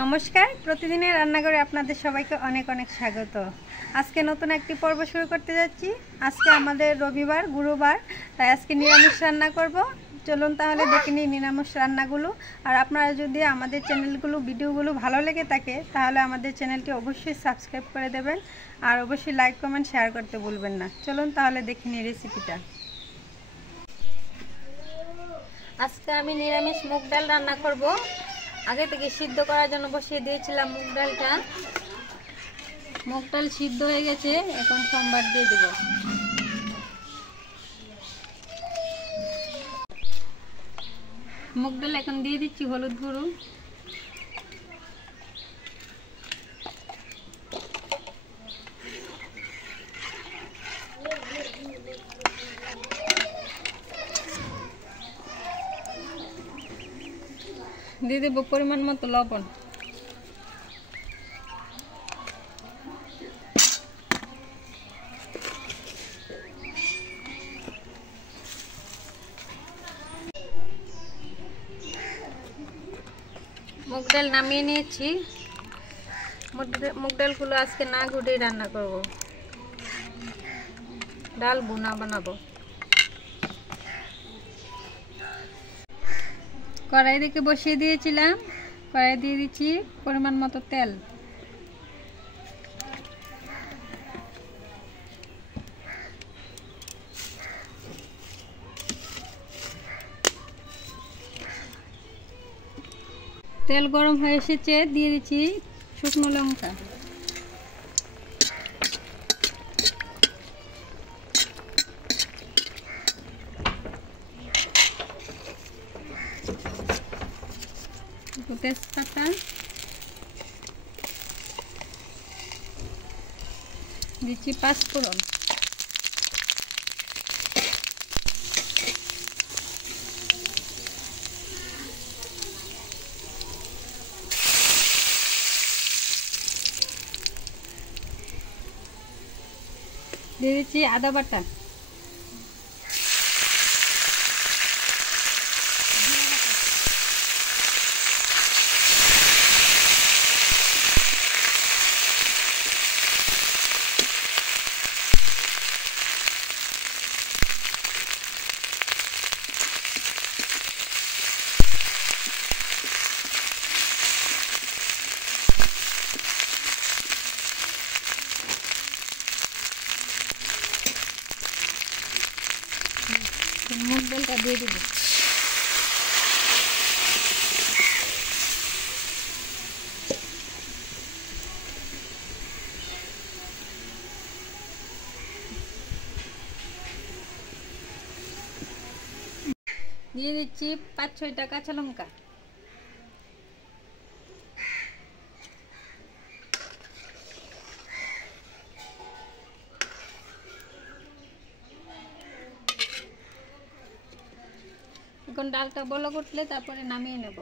নমস্কার, প্রতিদিনের রান্নাঘরে আপনাদের সবাইকে অনেক অনেক স্বাগত। আজকে নতুন একটি পর্ব শুরু করতে যাচ্ছি। আজকে আমাদের রবিবার, গুরুবার, তাই আজকে নিরামিষ রান্না করব। চলুন তাহলে দেখে নিই নিরামিষ রান্নাগুলো। আর আপনারা যদি আমাদের ভিডিওগুলো ভালো লেগে থাকে তাহলে আমাদের চ্যানেলটি অবশ্যই সাবস্ক্রাইব করে দেবেন আর অবশ্যই লাইক কমেন্ট শেয়ার করতে ভুলবেন না। চলুন তাহলে দেখে নিই রেসিপিটা। আজকে আমি নিরামিষ মুগ ডাল রান্না করব। আগে থেকে সিদ্ধ করার জন্য বসিয়ে দিয়েছিলাম মুগ ডালটা। মুগ ডাল সিদ্ধ হয়ে গেছে, এখন সোমবার দিয়ে দেব। মুগ ডাল এখন দিয়ে দিচ্ছি হলুদ গুঁড়ো, দিয়ে দেবো পরিমাণ মতো লবণ, মুগ ডাল নামিয়ে নিয়েছি। মুগ ডালগুলো আজকে না ঘুটেই রান্না করব, ডাল ভুনা বানাবো। কড়াই রেখে বসিয়ে দিয়েছিলাম, কড়াই দিয়ে দিচ্ছি পরিমাণ মতো তেল। তেল গরম হয়ে এসেছে, দিয়ে দিচ্ছি শুকনো লঙ্কা, তেজপাতা, দিচ্ছি পাঁচফোড়ন, দিয়ে দিচ্ছি আদা বাটা, মুগ ডালটা দিয়ে দেবো। দিয়ে দিচ্ছি 5-6টা কাঁচা লঙ্কা, এখন ডালটা বলক উঠলে তারপরে নামিয়ে নেব।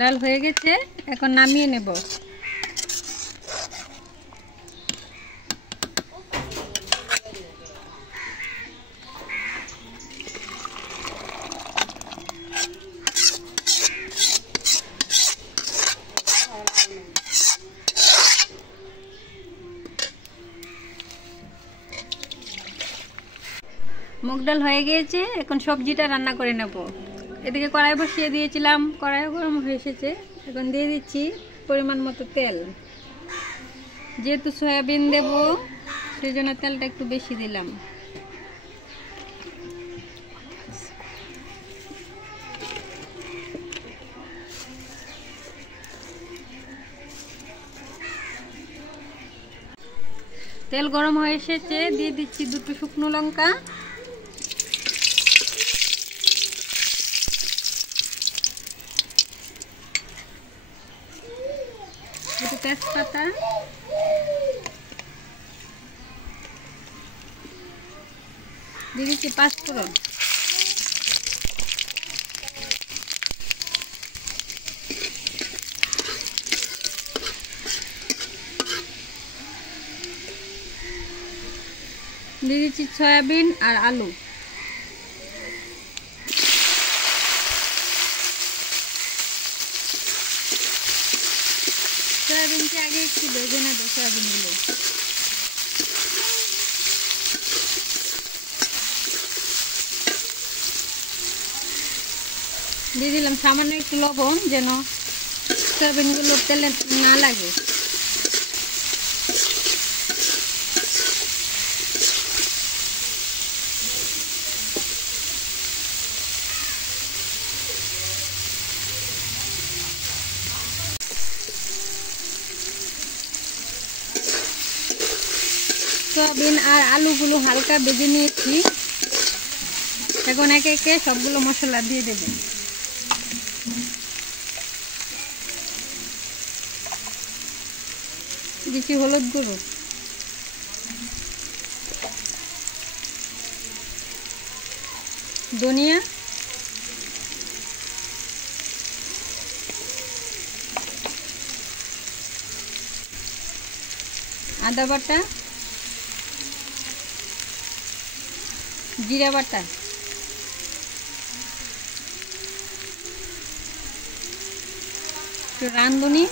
ডাল হয়ে গেছে, এখন নামিয়ে নেব। মুগ ডাল হয়ে গিয়েছে, এখন সবজিটা রান্না করে নেব। এদিকে কড়াই বসিয়ে দিয়েছিলাম, কড়াই গরম হয়ে এসেছে, এখন দিয়ে দিচ্ছি পরিমাণ মতো তেল। যেহেতু সয়াবিন দেব সেই জন্য তেলটা একটু বেশি দিলাম। তেল গরম হয়ে এসেছে, দিয়ে দিচ্ছি 2টো শুকনো লঙ্কা, দুটো তেজপাতা, দিয়ে দিচ্ছি পাঁচফোড়ন, দিয়ে দিচ্ছি সয়াবিন আর আলু। সয়াবিনকে আগে একটু ভেজে নেব। সয়াবিনগুলো দিয়ে দিলাম সামান্য একটু লবণ, যেন সয়াবিনগুলো তেলে না লাগে। সয়াবিন আর আলুগুলো হালকা ভেজে নিয়েছি। এখন একে একে সবগুলো মশলা দিয়ে দেব। দিচ্ছি হলুদ গুঁড়ো, ধনিয়া, আদা বাটা, জিরা বাটা, রাঁধুনি,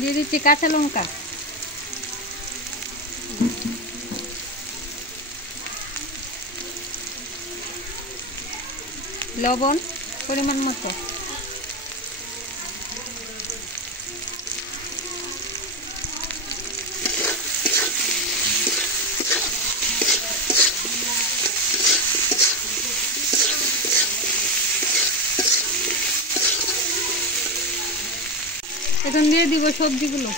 দিয়ে দিচ্ছি কাঁচা লঙ্কা, লবণ পরিমাণ মতো, এখন দিয়ে দিব সবজিগুলো।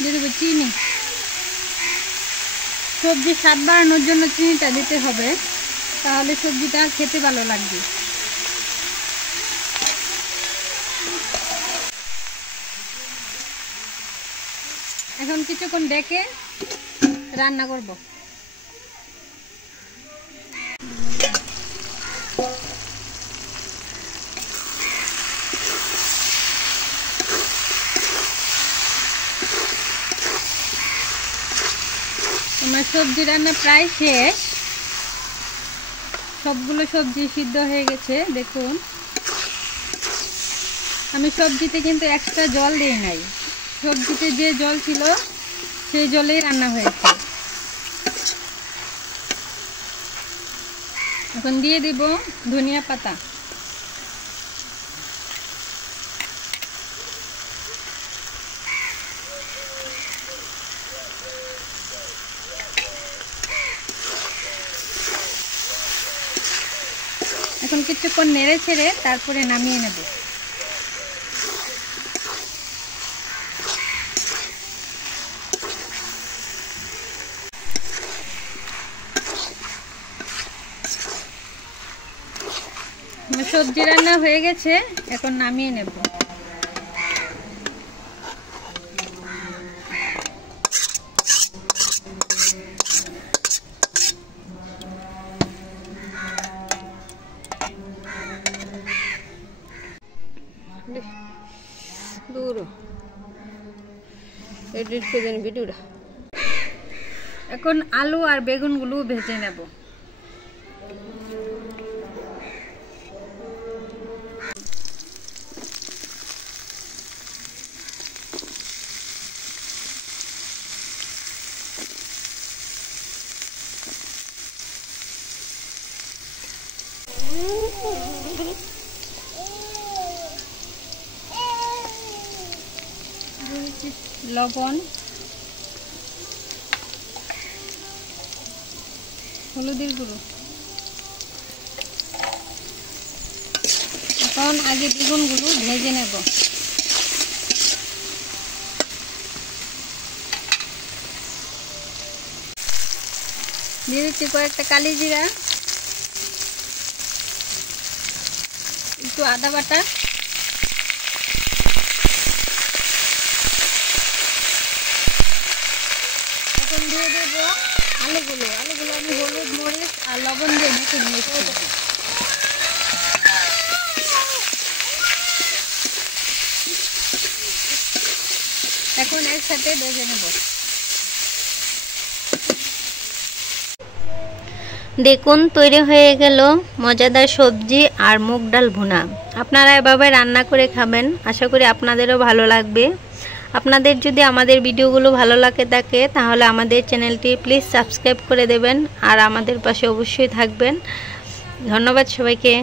দিয়ে দেবো চিনি। সবজি স্বাদ বাড়ানোর জন্য চিনিটা দিতে হবে, তাহলে সবজিটা খেতে ভালো লাগবে। এখন কিছুক্ষণ ডেকে রান্না করব। আমার সবজি রান্না প্রায় শেষ। সবগুলো সবজি সিদ্ধ হয়ে গেছে। দেখুন, আমি সবজিতে কিন্তু এক্সট্রা জল দিই নাই। সবজিতে যে জল ছিল সেই জলেই রান্না হয়েছে। এখন দিয়ে দিব ধনিয়া পাতা। এখন কিছুক্ষণ নেড়ে ছেড়ে তারপরে নামিয়ে নেব। সবজি রান্না হয়ে গেছে, এখন নামিয়ে নেব। এখন আলু আর বেগুনগুলো ভেজে নেব। লবণ, হলুদের গুঁড়ো। এখন আগে বেগুনগুলো ভেজে নেব। দিয়ে দিচ্ছি কয়েকটা কালি জিরা, একটু আদা বাটা, এখন দিয়ে দেবো আলুগুলো আমি হলুদ মরিচ আর লবণ দিয়ে মেখে নিয়েছি। এখন এর সাথে ভেজে নেব। দেখুন তৈরি হয়ে গেল মজাদার সবজি আর মুগ ডাল ভুনা। আপনারা এভাবে রান্না করে খাবেন, আশা করি আপনাদেরও ভালো লাগবে। আপনাদের যদি আমাদের ভিডিওগুলো ভালো লাগে থাকে তাহলে আমাদের চ্যানেলটি প্লিজ সাবস্ক্রাইব করে দেবেন আর আমাদের পাশে অবশ্যই থাকবেন। ধন্যবাদ সবাইকে।